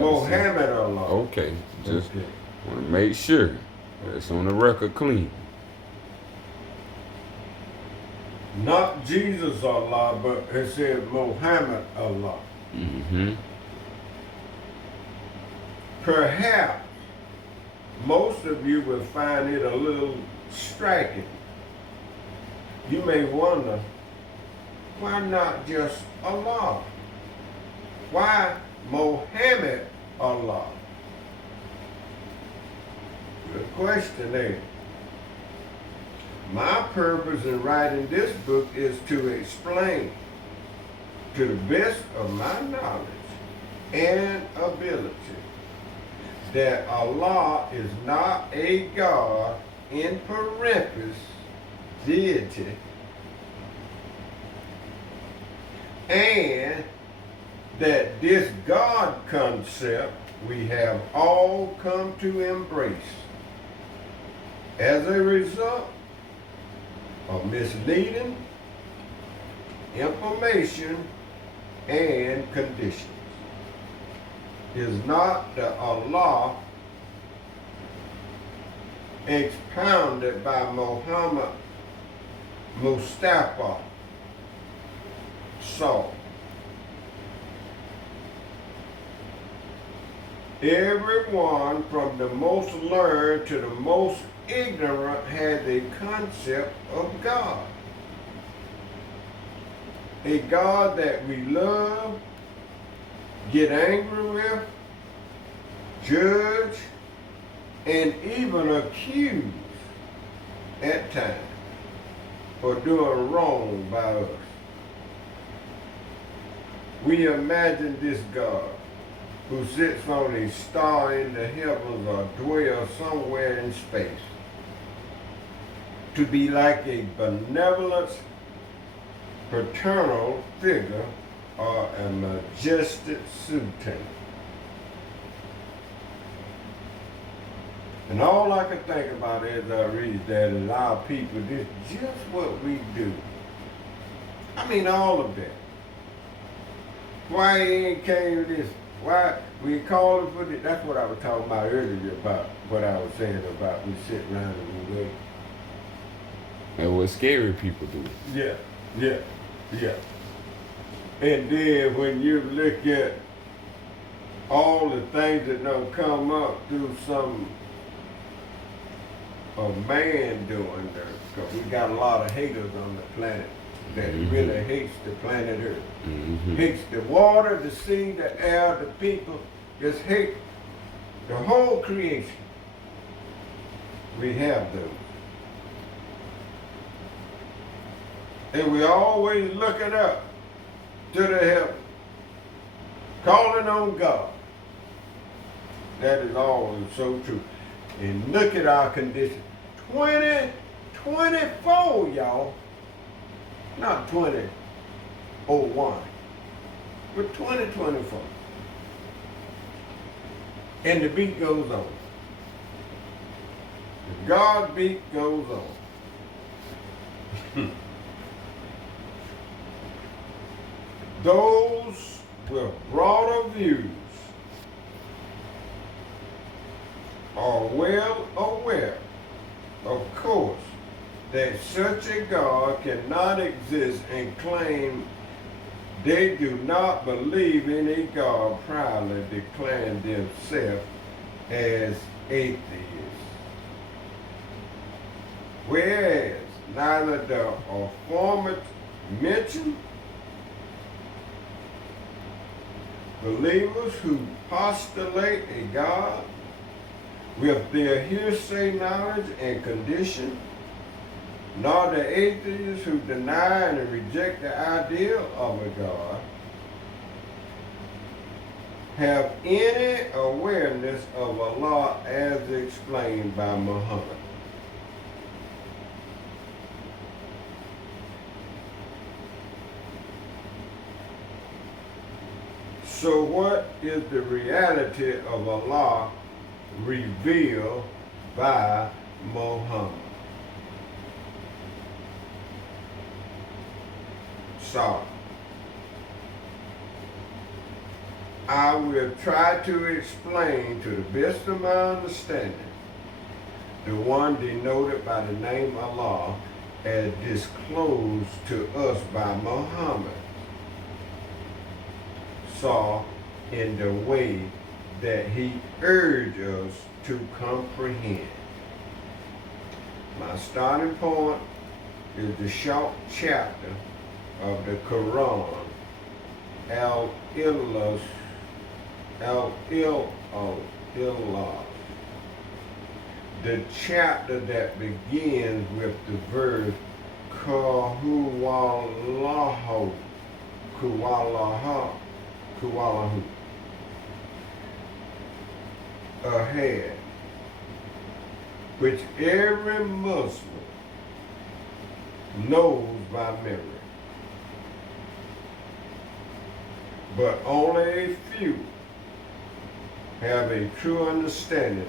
Muhammad Allah. Okay, just Okay. want to make sure that's on the record clean. Not Jesus Allah, but it said Muhammad Allah. Mm-hmm. Perhaps most of you will find it a little striking. You may wonder, why not just Allah? Why Muhammad Allah? The question is, my purpose in writing this book is to explain to the best of my knowledge and ability that Allah is not a God in parenthesis, deity, and that this God concept we have all come to embrace as a result of misleading information and conditions is not the Allah expounded by Muhammad Mustafa Saul. Everyone from the most learned to the most ignorant has a concept of God. A God that we love, get angry with, judge, and even accuse at times for doing wrong by us. We imagine this God who sits on a star in the heavens or dwells somewhere in space to be like a benevolent paternal figure or a majestic sultan. And all I can think about as I read that is our people, this is just what we do. I mean, all of that. Why ain't came to this? Why we call it for this? That's what I was talking about earlier about what I was saying about we sit around and we wait. And what scary people do. Yeah. And then when you look at all the things that don't come up through a man doing there, because we got a lot of haters on the planet that really hates the planet Earth. Hates the water, the sea, the air, the people, just hate the whole creation. We have those. And we always looking up to the heaven, calling on God. That is always so true. And look at our condition. 2024, y'all. Not 2001, but 2024. And the beat goes on. The God beat goes on. Those with broader views are well aware, of course, that such a God cannot exist and claim they do not believe in a God, proudly declaring themselves as atheists. Whereas neither the aforementioned believers who postulate a God with their hearsay knowledge and condition, nor the atheists who deny and reject the idea of a God, have any awareness of Allah as explained by Muhammad. So what is the reality of Allah revealed by Muhammad? So, I will try to explain to the best of my understanding the one denoted by the name Allah as disclosed to us by Muhammad saw in the way that he urged us to comprehend. My starting point is the short chapter of the Quran, Al-Illah, the chapter that begins with the verse Kuwalahu, ahead, which every Muslim knows by memory, but only a few have a true understanding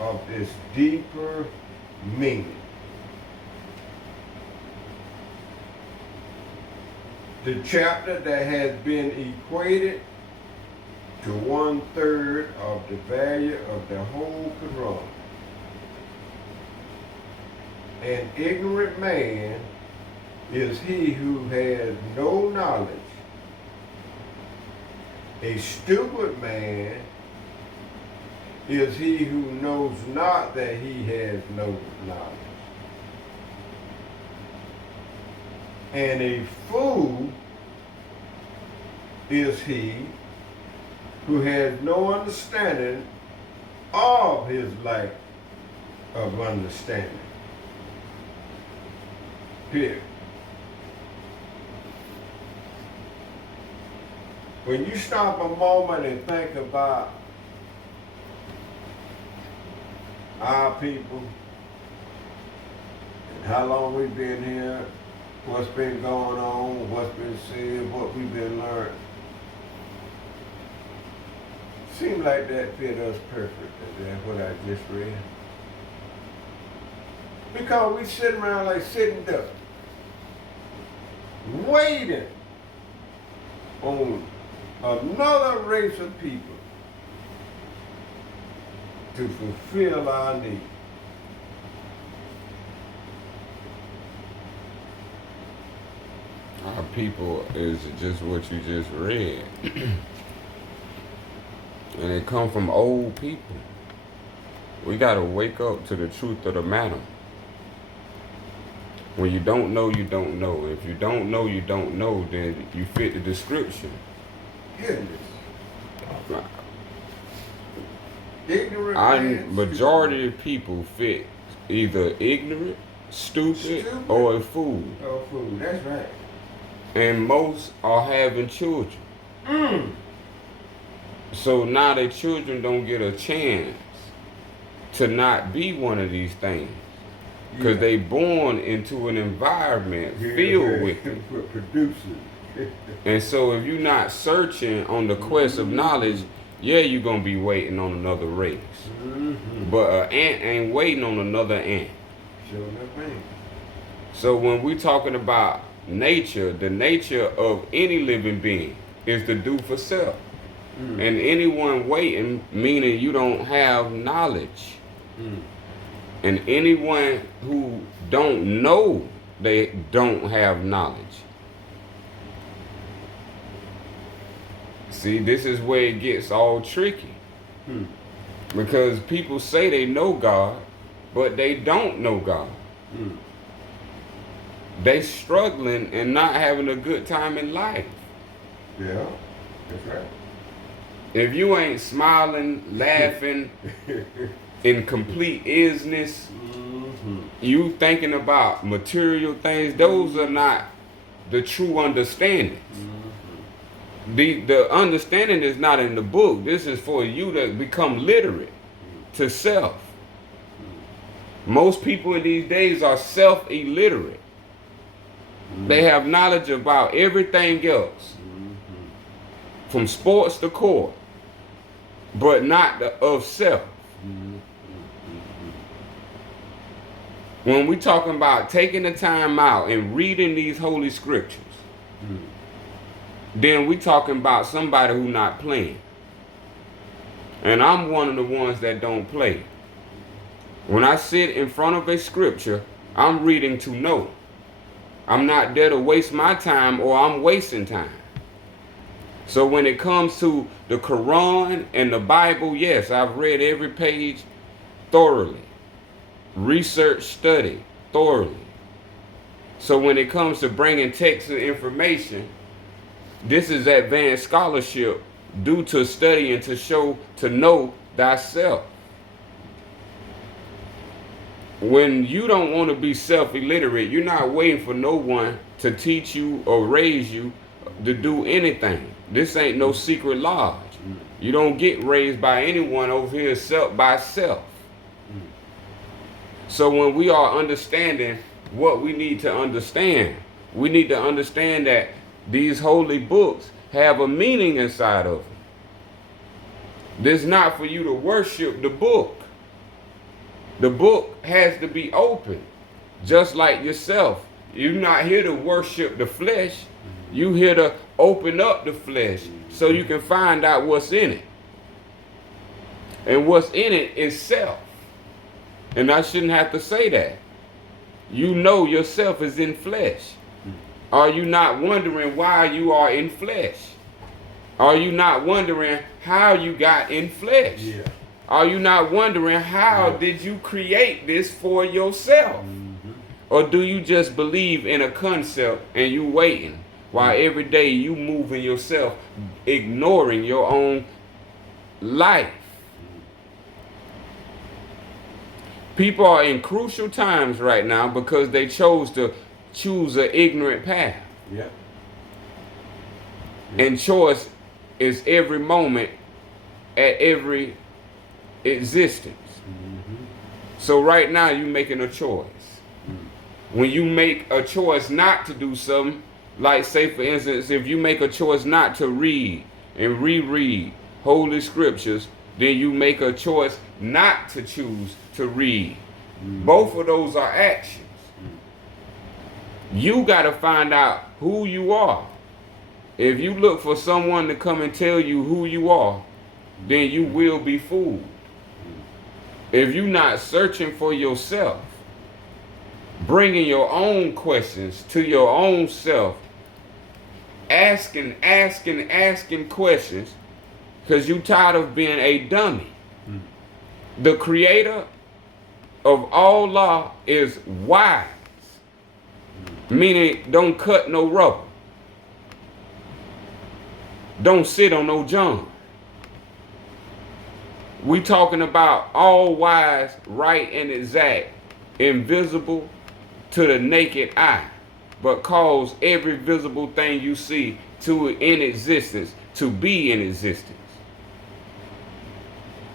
of this deeper meaning. The chapter that has been equated to 1/3 of the value of the whole Quran. An ignorant man is he who has no knowledge. A stupid man is he who knows not that he has no knowledge. And a fool is he who has no understanding of his lack of understanding. Period. When you stop a moment and think about our people and how long we've been here, what's been going on, what's been said, what we've been learning, seems like that fit us perfectly. That's what I just read. Because we sitting around like sitting ducks, waiting on another race of people to fulfill our needs. Our people is just what you just read. And it come from old people. We gotta wake up to the truth of the matter. When you don't know, you don't know. If you don't know, you don't know, then you fit the description. Goodness. Ignorant Majority of people fit either ignorant, stupid, or a fool. Or a fool, that's right. And most are having children. So now their children don't get a chance to not be one of these things. Because they born into an environment filled with it. Producing. And so if you're not searching on the quest of knowledge, yeah, you're going to be waiting on another race. But an ant ain't waiting on another ant. Sure enough ain't. So when we're talking about nature, the nature of any living being is to do for self. And anyone waiting, meaning you don't have knowledge. And anyone who don't know, they don't have knowledge. See, this is where it gets all tricky. Because people say they know God, but they don't know God. They struggling and not having a good time in life. Yeah, that's right. If you ain't smiling, laughing, in complete isness, you thinking about material things, those are not the true understanding. The understanding is not in the book. This is for you to become literate to self. Most people in these days are self-illiterate. They have knowledge about everything else, from sports to court, but not of self. When we talking about taking the time out and reading these holy scriptures, then we talking about somebody who not playing. And I'm one of the ones that don't play. When I sit in front of a scripture, I'm reading to know. I'm not there to waste my time, or I'm wasting time. So when it comes to the Quran and the Bible, yes, I've read every page thoroughly. Research, study thoroughly. So when it comes to bringing text and information, this is advanced scholarship due to studying to show, to know thyself. When you don't want to be self-illiterate, you're not waiting for no one to teach you or raise you to do anything. This ain't no secret lodge. You don't get raised by anyone over here self by self. So when we are understanding what we need to understand, we need to understand that these holy books have a meaning inside of them. This is not for you to worship the book. The book has to be open, just like yourself. You're not here to worship the flesh. You're here to open up the flesh so you can find out what's in it. And what's in it is self. And I shouldn't have to say that. You know yourself is in flesh. Are you not wondering why you are in flesh? Are you not wondering how you got in flesh? Yeah. Are you not wondering how did you create this for yourself? Or do you just believe in a concept and you waiting while every day you moving yourself, ignoring your own life? People are in crucial times right now because they chose to choose an ignorant path. Yeah. And choice is every moment at every existence. So right now you're making a choice. When you make a choice not to do something, like say for instance, if you make a choice not to read and reread holy scriptures, then you make a choice not to choose to read. Both of those are actions. You got to find out who you are. If you look for someone to come and tell you who you are, then you will be fooled. If you're not searching for yourself, bringing your own questions to your own self, asking questions, because you're tired of being a dummy. The creator of all law is wise, meaning don't cut no rubber. Don't sit on no John. We talking about all wise, right and exact, invisible to the naked eye, but cause every visible thing you see to in existence to be in existence.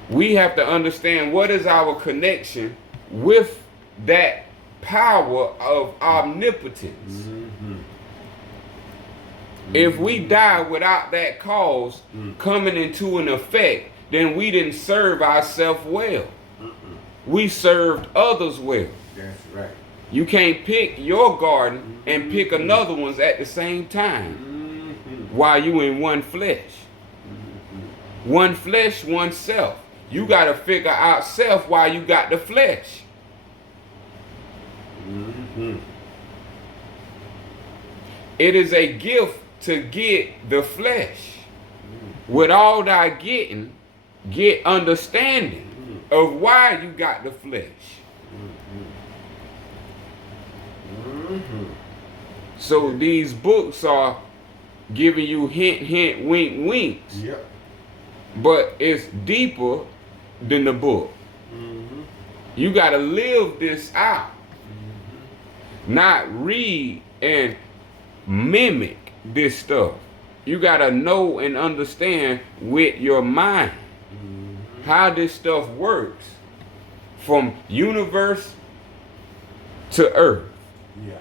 We have to understand what is our connection with that power of omnipotence. If we die without that cause coming into an effect, then we didn't serve ourselves well. We served others well. That's right. You can't pick your garden and pick another one's at the same time while you in one flesh. One flesh, one self. You got to figure out self while you got the flesh. It is a gift to get the flesh. With all thy getting, get understanding of why you got the flesh. So these books are giving you hint, wink, winks. Yep. But it's deeper than the book. You got to live this out. Not read and mimic this stuff. You got to know and understand with your mind how this stuff works from universe to earth. Yeah.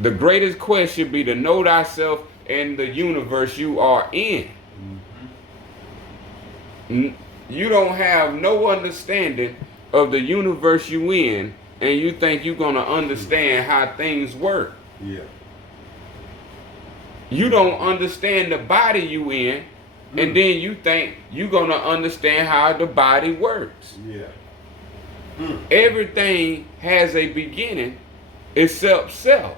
The greatest quest should be to know thyself and the universe you are in. You don't have no understanding of the universe you in, and you think you're going to understand how things work. Yeah. You don't understand the body you in, and then you think you're gonna understand how the body works. Yeah. Everything has a beginning except self.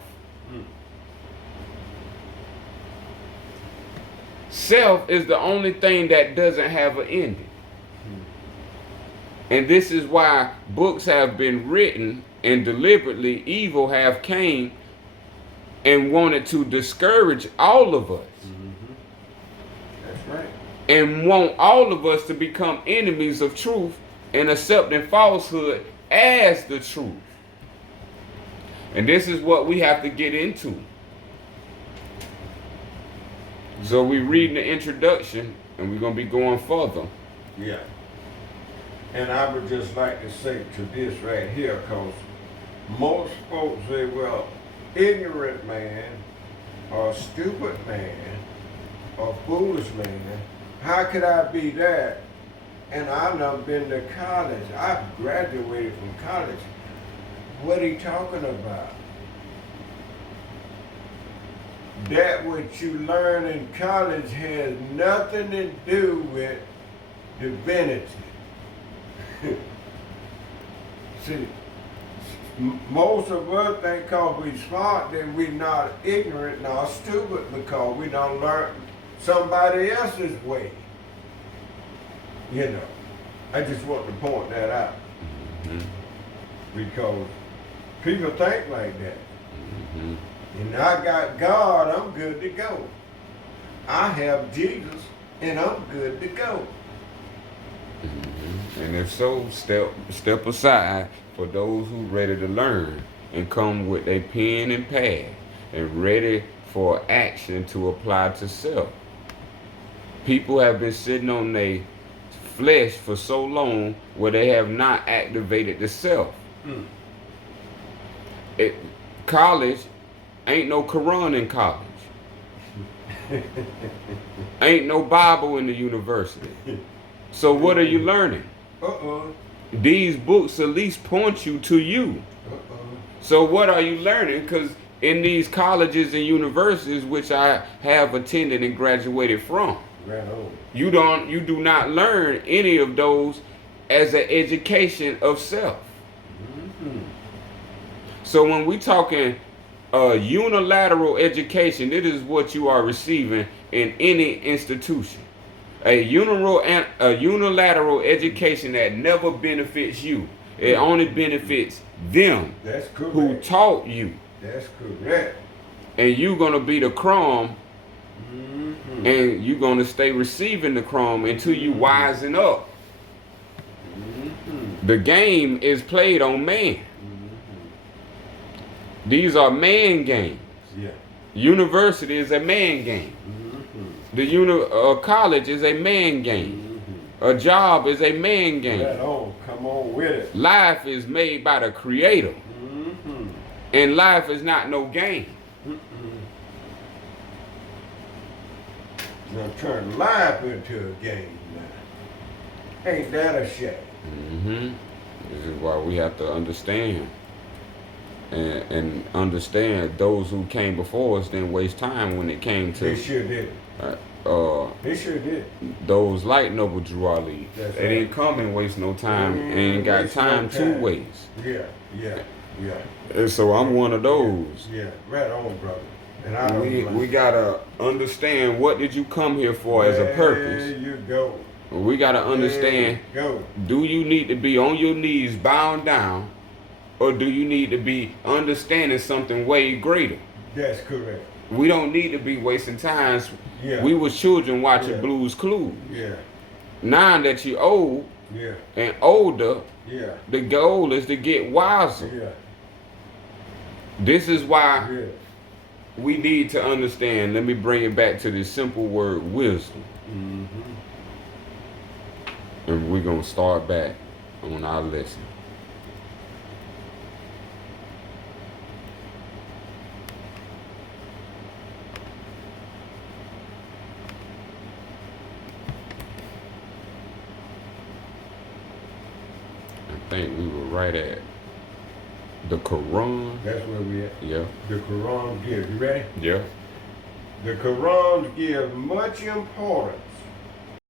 Self is the only thing that doesn't have an ending. And this is why books have been written and deliberately evil have came and wanted to discourage all of us. That's right. And want all of us to become enemies of truth and accepting falsehood as the truth. And this is what we have to get into. So we're reading the introduction and we're going to be going further. Yeah. And I would just like to say to this right here, because most folks say, well, ignorant man, or stupid man, or foolish man, how could I be that? And I've not been to college. I've graduated from college. What are you talking about? That what you learn in college has nothing to do with divinity. See, most of us think because we smart that we not ignorant nor stupid because we don't learn somebody else's way. You know, I just want to point that out. Because people think like that. And I got God, I'm good to go. I have Jesus, and I'm good to go. And if so, step aside for those who ready to learn and come with a pen and pad and ready for action to apply to self. People have been sitting on their flesh for so long where they have not activated the self. College ain't no Quran in college. Ain't no Bible in the university. So what are you learning? These books at least point you to you. So what are you learning? Because in these colleges and universities, which I have attended and graduated from, you do not learn any of those as an education of self. So when we talking unilateral education, it is what you are receiving in any institution. A unilateral education that never benefits you. It only benefits them. That's correct. Who taught you. That's correct. And you're going to be the crumb, and you're going to stay receiving the crumb until you wisen up. The game is played on man. These are man games. Yeah. University is a man game. The college is a man game. A job is a man game. Come on with it. Life is made by the Creator. And life is not no game. Now turn life into a game now. Ain't that a shame? This is why we have to understand. And understand those who came before us didn't waste time when it came to. They sure did. They sure did. Those like Noble Drew Ali. They didn't come and waste no time and ain't got time to waste. Yeah. And so I'm one of those. Yeah, right on, brother. And we gotta understand what did you come here for as a purpose. There you go. We gotta understand. Do you need to be on your knees bowing down, or do you need to be understanding something way greater? That's correct. We don't need to be wasting times. Yeah. We was children watching Blue's Clues. Yeah. Now that you're old and older, the goal is to get wiser. Yeah. This is why we need to understand. Let me bring it back to this simple word, wisdom. And we're going to start back on our lesson. I think we were right at the Quran. That's where we at. Yeah. The Quran gives. You ready? Yeah. The Quran gives much importance